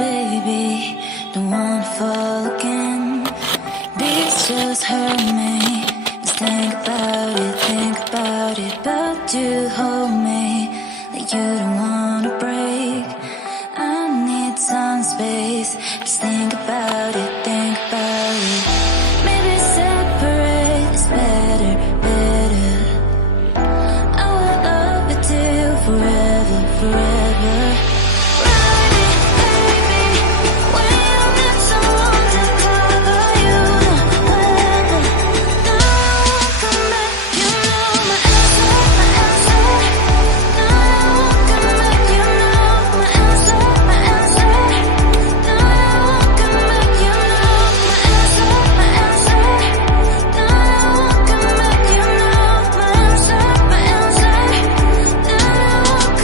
baby, don't wanna fall again. This just hurt me. Just think about it, but you hold me like you don't wanna break. I need some space.